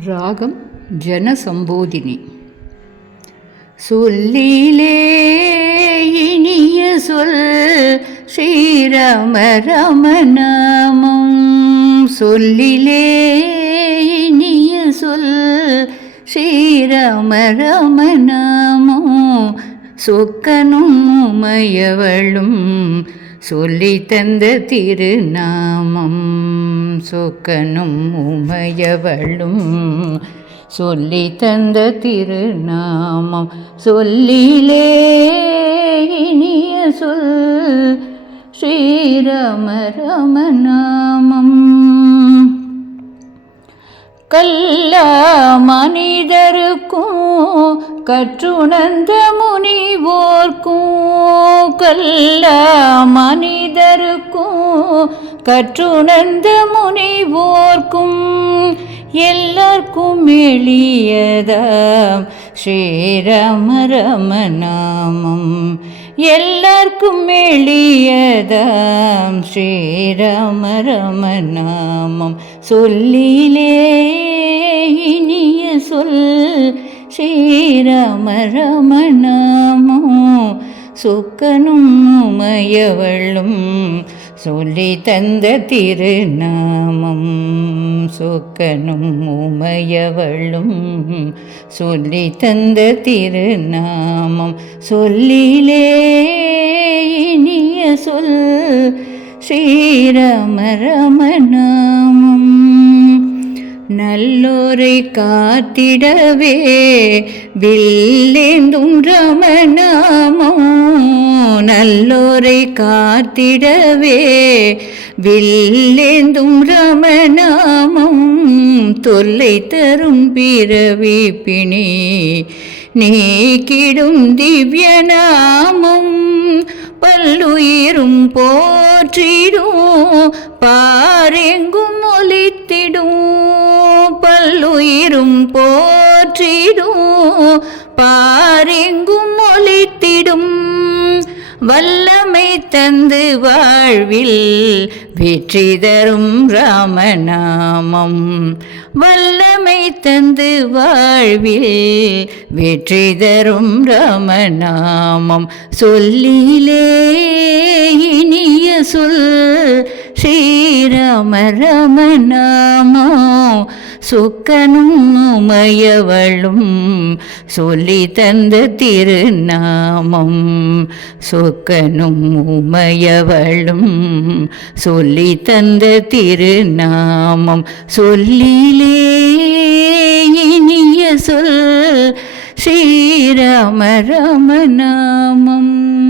ராகம் ஜனசம்போதினி. சொல்லிலே இனிய சொல் ஸ்ரீராம ராமநாமம். சொல்லிலே இனிய சொல் ஸ்ரீராம ராமநாமம். சொக்கனும் உமையவளும் சொல்லி தந்த திருநாமம். சொக்கனும் உமையவளும் சொல்லி தந்த திருநாமம். சொல்லிலே இனிய சொல் ஸ்ரீராம ராமநாமம். கல்லா மனிதருக்கும் கற்றுணர்ந்த முனிவோர்க்கும். கல்லா மனிதருக்கும் கற்றுணர்ந்த முனிவோர்க்கும் எல்லாருக்கும் எளியதாம் ஸ்ரீராம ராமநாமம். எல்லாருக்கும் எளியதாம் ஸ்ரீராம ராமநாமம். சொல்லிலே இனிய சொல் ஸ்ரீராம ராமநாமம். சொக்கனும் உமையவளும் சொல்லி தந்த திருநாமம். சொக்கனும் உமையவளும் சொல்லி தந்த திருநாமம். சொல்லிலே இனிய சொல் ஸ்ரீராம ராமநாமம். நல்லோரை காத்திடவே வில்லேந்தும் ராமநாமம். நல்லோரை காத்திடவே வில்லேந்தும் ராமநாமம். தொல்லை தரும் பிறவி பிணி நீக்கிடும் திவ்யநாமம். பல்லுயிரும் போற்றிடும் பாரெங்கும் ஒலித்திடும். பல்லுயிரும் போற்றிடும் பாரெங்கும் ஒலித்திடும். வல்லமை தந்து வாழ்வில் வெற்றி தரும் ராமநாமம். வல்லமை தந்து வாழ்வில் வெற்றி தரும் ராமநாமம். சொல்லிலே இனிய சொல் ஸ்ரீராம ராமநாமம். சொக்கனும் உமையவளும் சொல்லி தந்த திருநாமம். சொக்கனும் உமையவளும் சொல்லி தந்த திருநாமம். சொல்லிலே இனிய சொல் ஸ்ரீராம ராமநாமம்.